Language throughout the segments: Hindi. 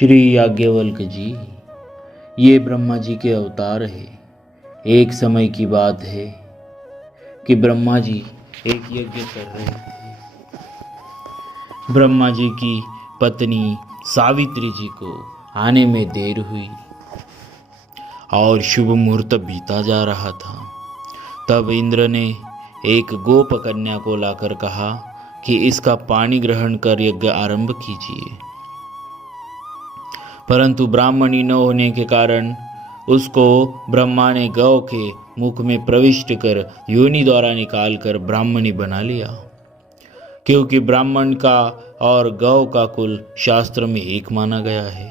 श्री याज्ञवल्क्य जी, ये ब्रह्मा जी के अवतार है। एक समय की बात है कि ब्रह्मा जी एक यज्ञ कर रहे थे। ब्रह्मा जी की पत्नी सावित्री जी को आने में देर हुई और शुभ मुहूर्त बीता जा रहा था। तब इंद्र ने एक गोप कन्या को लाकर कहा कि इसका पानी ग्रहण कर यज्ञ आरंभ कीजिए। परंतु ब्राह्मणी न होने के कारण उसको ब्रह्मा ने गौ के मुख में प्रविष्ट कर योनि द्वारा निकालकर ब्राह्मणी बना लिया, क्योंकि ब्राह्मण का और गौ का कुल शास्त्र में एक माना गया है।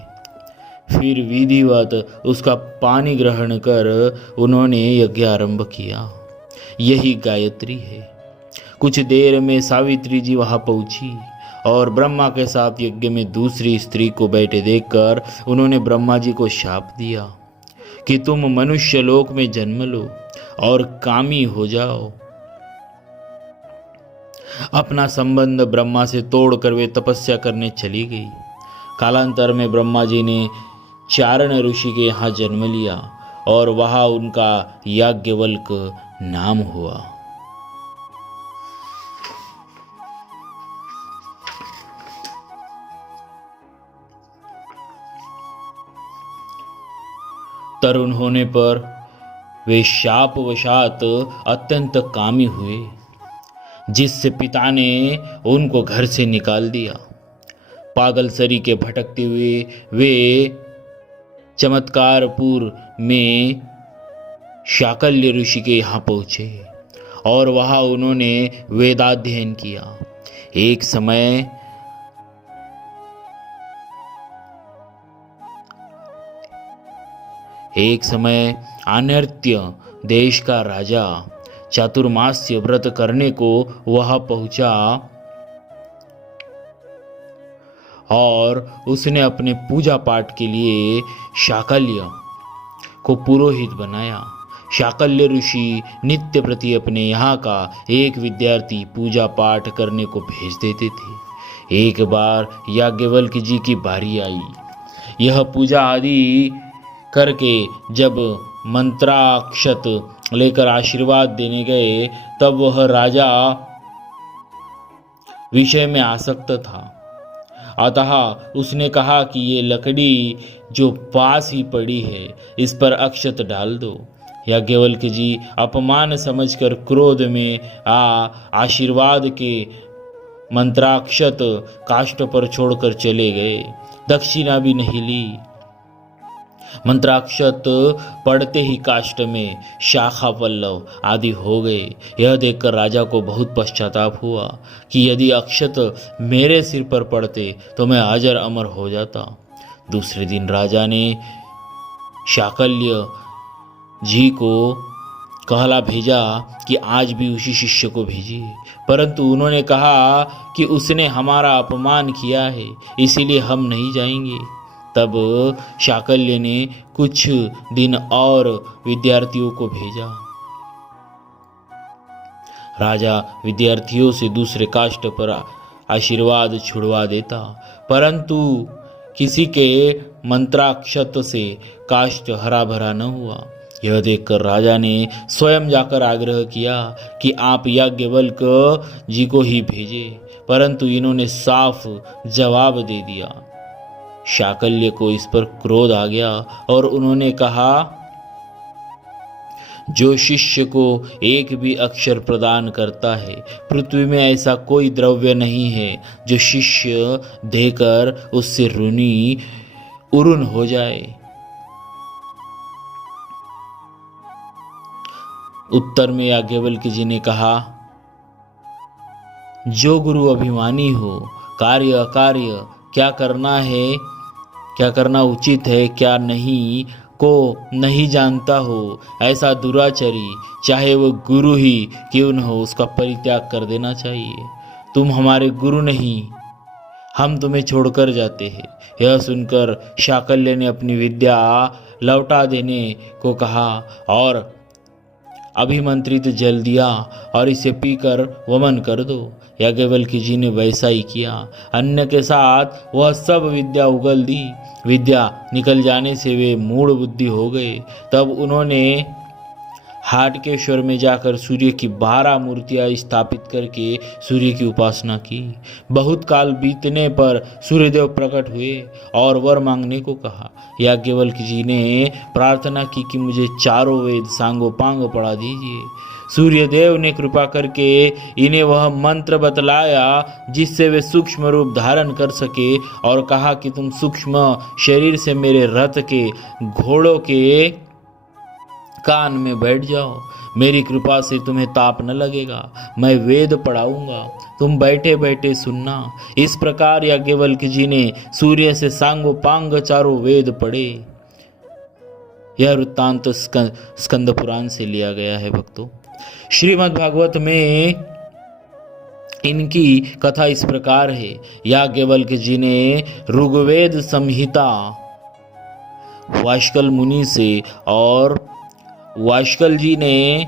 फिर विधिवत उसका पानी ग्रहण कर उन्होंने यज्ञ आरंभ किया। यही गायत्री है। कुछ देर में सावित्री जी वहां पहुंची और ब्रह्मा के साथ यज्ञ में दूसरी स्त्री को बैठे देखकर उन्होंने ब्रह्मा जी को शाप दिया कि तुम मनुष्य लोक में जन्म लो और कामी हो जाओ। अपना संबंध ब्रह्मा से तोड़कर वे तपस्या करने चली गई। कालांतर में ब्रह्मा जी ने चारण ऋषि के यहाँ जन्म लिया और वहां उनका याज्ञवल्क्य नाम हुआ। तरुण होने पर वे शापवशात अत्यंत कामी हुए, जिससे पिता ने उनको घर से निकाल दिया। पागल सरी के भटकते हुए वे चमत्कारपुर में शाकल्य ऋषि के यहाँ पहुँचे और वहाँ उन्होंने वेदाध्ययन किया। एक समय अनर्त्य देश का राजा चातुर्मास्य व्रत करने को वहां पहुंचा और उसने अपने पूजा पाठ के लिए शाकल्य को पुरोहित बनाया। शाकल्य ऋषि नित्य प्रति अपने यहाँ का एक विद्यार्थी पूजा पाठ करने को भेज देते थे। एक बार याज्ञवल्क्य जी की बारी आई। यह पूजा आदि करके जब मंत्राक्षत लेकर आशीर्वाद देने गए, तब वह राजा विषय में आसक्त था। अतः उसने कहा कि ये लकड़ी जो पास ही पड़ी है, इस पर अक्षत डाल दो। याज्ञवल्क्य जी अपमान समझकर क्रोध में आशीर्वाद के मंत्राक्षत काष्ठ पर छोड़कर चले गए। दक्षिणा भी नहीं ली। मंत्राक्षत पड़ते ही काष्ठ में शाखा पल्लव आदि हो गए। यह देखकर राजा को बहुत पश्चाताप हुआ कि यदि अक्षत मेरे सिर पर पड़ते तो मैं अजर अमर हो जाता। दूसरे दिन राजा ने शाकल्य जी को कहला भेजा कि आज भी उसी शिष्य को भेजिए, परंतु उन्होंने कहा कि उसने हमारा अपमान किया है, इसीलिए हम नहीं जाएंगे। तब शाकल्य ने कुछ दिन और विद्यार्थियों को भेजा। राजा विद्यार्थियों से दूसरे काष्ठ पर आशीर्वाद छुड़वा देता, परंतु किसी के मंत्राक्षत से काष्ठ हरा भरा न हुआ। यह देखकर राजा ने स्वयं जाकर आग्रह किया कि आप याज्ञवल्क्य जी को ही भेजे, परंतु इन्होंने साफ जवाब दे दिया। शाकल्य को इस पर क्रोध आ गया और उन्होंने कहा, जो शिष्य को एक भी अक्षर प्रदान करता है, पृथ्वी में ऐसा कोई द्रव्य नहीं है जो शिष्य देकर उससे ऋणी उरुन हो जाए। उत्तर में याज्ञवल्क्य जी ने कहा, जो गुरु अभिमानी हो, कार्य अकार्य क्या करना है, क्या करना उचित है, क्या नहीं को नहीं जानता हो, ऐसा दुराचारी चाहे वो गुरु ही क्यों न हो, उसका परित्याग कर देना चाहिए। तुम हमारे गुरु नहीं, हम तुम्हें छोड़कर जाते हैं। यह सुनकर शाकल्य ने अपनी विद्या लौटा देने को कहा और अभिमंत्रित जल दिया और इसे पीकर वमन कर दो। याज्ञवल्क्य जी ने वैसा ही किया। अन्न के साथ वह सब विद्या उगल दी। विद्या निकल जाने से वे मूढ़ बुद्धि हो गए। तब उन्होंने हाटकेश्वर में जाकर सूर्य की 12 मूर्तियां स्थापित करके सूर्य की उपासना की। बहुत काल बीतने पर सूर्यदेव प्रकट हुए और वर मांगने को कहा। याज्ञवल्क्य जी ने प्रार्थना की कि मुझे चारों वेद सांगोपांग पढ़ा दीजिए। सूर्यदेव ने कृपा करके इन्हें वह मंत्र बतलाया जिससे वे सूक्ष्म रूप धारण कर सके और कहा कि तुम सूक्ष्म शरीर से मेरे रथ के घोड़ों के कान में बैठ जाओ। मेरी कृपा से तुम्हें ताप न लगेगा। मैं वेद पढ़ाऊंगा, तुम बैठे बैठे सुनना। इस प्रकार याज्ञवल्क्य जी ने सूर्य से सांगोपांग चारों वेद पढ़े। यह वृत्तांत स्कंद पुराण से लिया गया है भक्तों। श्रीमद् भागवत में इनकी कथा इस प्रकार है। याज्ञवल्क्य जी ने ऋग्वेद संहिता वाष्कल मुनि से और वाष्कल जी ने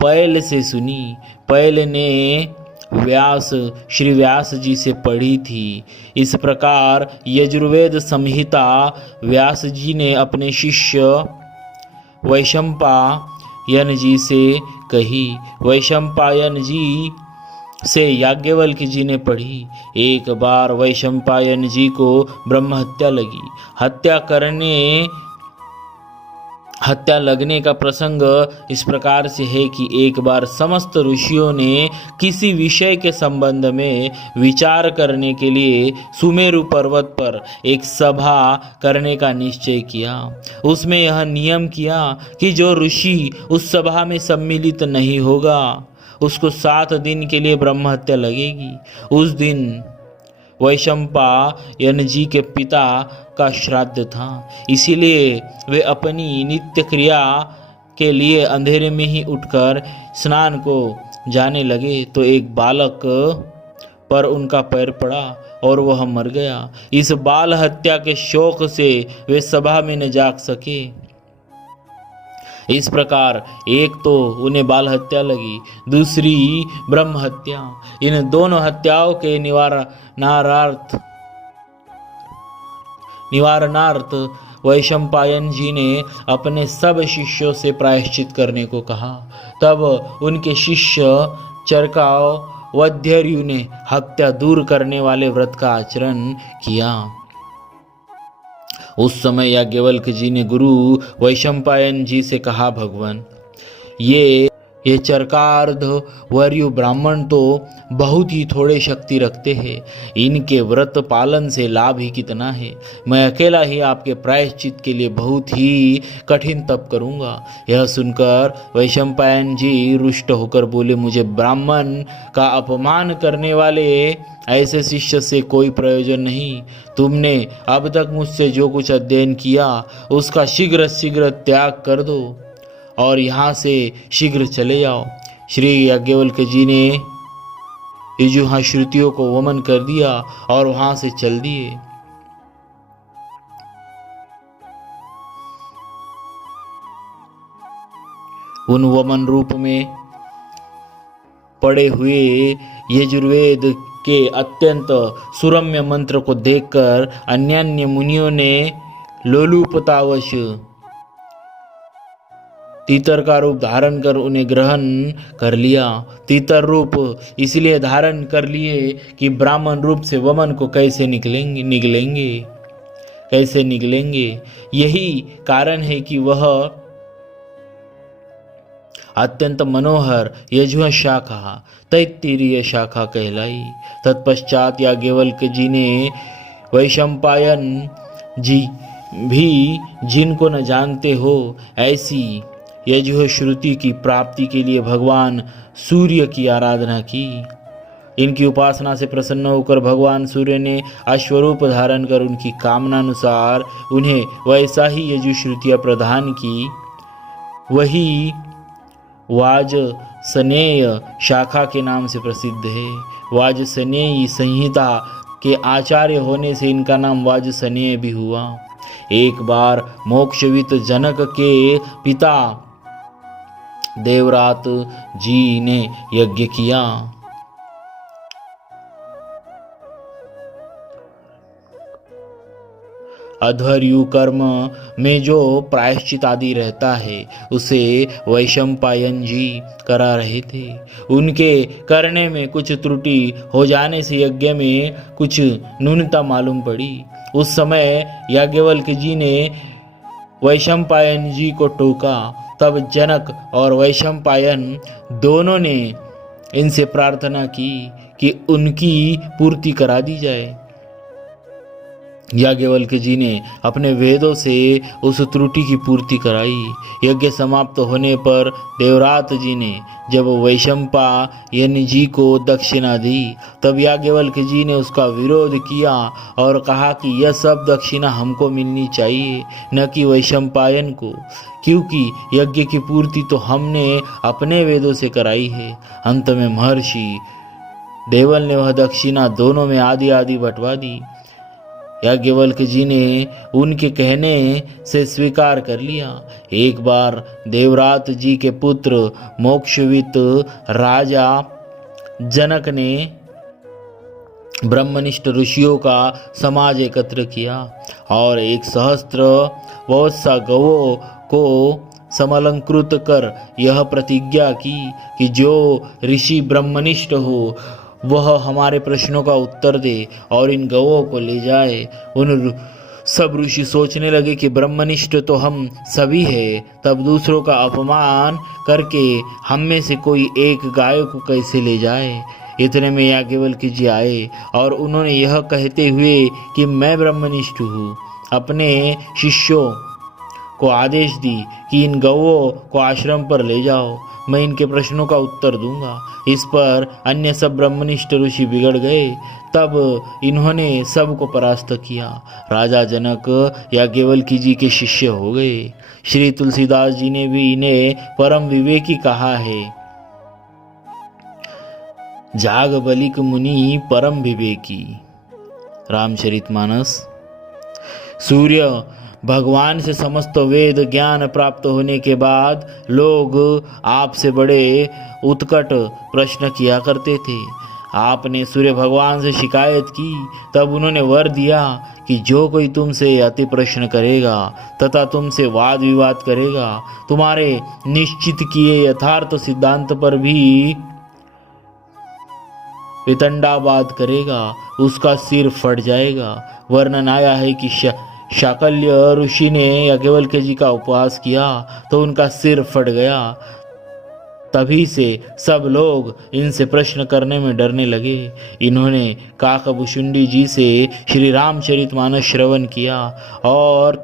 पैल से सुनी। पैल ने श्री व्यास जी से पढ़ी थी। इस प्रकार यजुर्वेद संहिता व्यास जी ने अपने शिष्य वैशंपायन जी से कही। वैशंपायन जी से याज्ञवल्क्य जी ने पढ़ी। एक बार वैशंपायन जी को ब्रह्म हत्या लगी। हत्या लगने का प्रसंग इस प्रकार से है कि एक बार समस्त ऋषियों ने किसी विषय के संबंध में विचार करने के लिए सुमेरु पर्वत पर एक सभा करने का निश्चय किया। उसमें यह नियम किया कि जो ऋषि उस सभा में सम्मिलित नहीं होगा उसको 7 दिन के लिए ब्रह्म हत्या लगेगी। उस दिन वैशंपायन जी के पिता का श्राद्ध था, इसीलिए वे अपनी नित्य क्रिया के लिए अंधेरे में ही उठकर स्नान को जाने लगे तो एक बालक पर उनका पैर पड़ा और वह मर गया। इस बाल हत्या के शोक से वे सभा में न जाग सके। इस प्रकार एक तो उन्हें बाल हत्या लगी, दूसरी ब्रह्म हत्या। इन दोनों हत्याओं के निवारणार्थ वैशंपायन जी ने अपने सब शिष्यों से प्रायश्चित करने को कहा। तब उनके शिष्य चरकाव वध्यर्यु ने हत्या दूर करने वाले व्रत का आचरण किया। उस समय याज्ञवल्क्य जी ने गुरु वैशंपायन जी से कहा, भगवान ये चरकार्ध वर्यु ब्राह्मण तो बहुत ही थोड़े शक्ति रखते हैं, इनके व्रत पालन से लाभ ही कितना है। मैं अकेला ही आपके प्रायश्चित के लिए बहुत ही कठिन तप करूंगा। यह सुनकर वैशंपायन जी रुष्ट होकर बोले, मुझे ब्राह्मण का अपमान करने वाले ऐसे शिष्य से कोई प्रयोजन नहीं। तुमने अब तक मुझसे जो कुछ अध्ययन किया उसका शीघ्र शीघ्र त्याग कर दो और यहाँ से शीघ्र चले जाओ। श्री याज्ञवल्क्य जी ने युजुहा श्रुतियों को वमन कर दिया और वहां से चल दिए। उन वमन रूप में पड़े हुए यजुर्वेद के अत्यंत सुरम्य मंत्र को देखकर अन्यान्य मुनियों ने लोलुपतावश तीतर का रूप धारण कर उन्हें ग्रहण कर लिया। तीतर रूप इसलिए धारण कर लिए कि ब्राह्मण रूप से वमन को कैसे निकलेंगे। यही कारण है कि वह अत्यंत मनोहर यजुः शाखा तैत्तिरीय शाखा कहलाई। तत्पश्चात याज्ञवल्क्य जी ने वैशंपायन जी भी, जिनको न जानते हो, ऐसी यजुः श्रुति की प्राप्ति के लिए भगवान सूर्य की आराधना की। इनकी उपासना से प्रसन्न होकर भगवान सूर्य ने अश्वरूप धारण कर उनकी कामना अनुसार उन्हें वैसा ही यजुः श्रुतियाँ प्रदान की। वही वाजसनेय शाखा के नाम से प्रसिद्ध है। वाजसनेयी संहिता के आचार्य होने से इनका नाम वाजसनेय भी हुआ। एक बार मोक्षवित जनक के पिता देवरात जी ने यज्ञ किया। अध्वर्यु कर्म में जो प्रायश्चित आदि रहता है उसे वैशंपायन जी करा रहे थे। उनके करने में कुछ त्रुटि हो जाने से यज्ञ में कुछ न्यूनता मालूम पड़ी। उस समय याज्ञवल्क्य जी ने वैशंपायन जी को टोका। तब जनक और वैशंपायन दोनों ने इनसे प्रार्थना की कि उनकी पूर्ति करा दी जाए। याज्ञवल्क्य जी ने अपने वेदों से उस त्रुटि की पूर्ति कराई। यज्ञ समाप्त होने पर देवरात जी ने जब वैशंपायन जी को दक्षिणा दी तब याज्ञवल्क्य जी ने उसका विरोध किया और कहा कि यह सब दक्षिणा हमको मिलनी चाहिए, न कि वैशंपायन को, क्योंकि यज्ञ की पूर्ति तो हमने अपने वेदों से कराई है। अंत में महर्षि देवल ने वह दक्षिणा दोनों में आधी आधी बंटवा दी। याज्ञवल्क्य जी ने उनके कहने से स्वीकार कर लिया। एक बार देवरात जी के पुत्र मोक्षवित राजा जनक ने ब्रह्मनिष्ठ ऋषियों का समाज एकत्र किया और 1,000 गवों को समलंकृत कर यह प्रतिज्ञा की कि जो ऋषि ब्रह्मनिष्ठ हो वह हमारे प्रश्नों का उत्तर दे और इन गवों को ले जाए। उन सब ऋषि सोचने लगे कि ब्रह्मनिष्ठ तो हम सभी हैं, तब दूसरों का अपमान करके हम में से कोई एक गाय को कैसे ले जाए। इतने में याज्ञवल्क्य जी आए और उन्होंने यह कहते हुए कि मैं ब्रह्मनिष्ठ हूँ, अपने शिष्यों को आदेश दी कि इन गवों को आश्रम पर ले जाओ, मैं इनके प्रश्नों का उत्तर दूंगा। इस पर अन्य सब ब्रह्मनिष्ठ ऋषि बिगड़ गए। तब इन्होंने सबको परास्त किया। राजा जनक याज्ञवल्क्य जी के शिष्य हो गए। श्री तुलसीदास जी ने भी इन्हें परम विवेकी कहा है। जाग बलिक मुनि परम विवेकी। रामचरितमानस। सूर्य भगवान से समस्त वेद ज्ञान प्राप्त होने के बाद लोग आपसे बड़े उत्कट प्रश्न किया करते थे। आपने सूर्य भगवान से शिकायत की, तब उन्होंने वर दिया कि जो कोई तुमसे अति प्रश्न करेगा तथा तुमसे वाद विवाद करेगा, तुम्हारे निश्चित किए यथार्थ सिद्धांत पर भी वितंडावाद करेगा, उसका सिर फट जाएगा। वर्णन आया है कि शाकल्य ऋषि ने याज्ञवल्क्य जी का उपवास किया तो उनका सिर फट गया। तभी से सब लोग इनसे प्रश्न करने में डरने लगे। इन्होंने काकभुशुंडी जी से श्री रामचरितमानस श्रवण किया और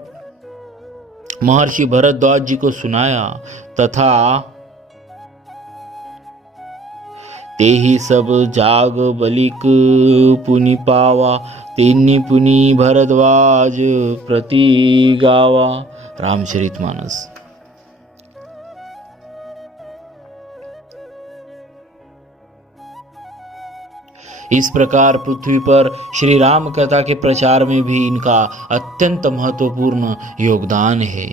महर्षि भरद्वाज जी को सुनाया तथा ते ही सब जाग बलिक पुनि पावा, तेनी पुनि भरद्वाज प्रति गावा। रामचरितमानस। इस प्रकार पृथ्वी पर श्री राम कथा के प्रचार में भी इनका अत्यंत महत्वपूर्ण योगदान है।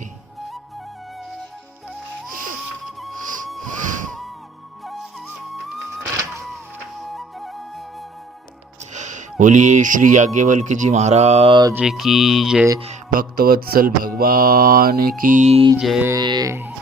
बोलिए श्री याज्ञवल्क्य जी महाराज की जय, भक्तवत्सल भगवान की जय।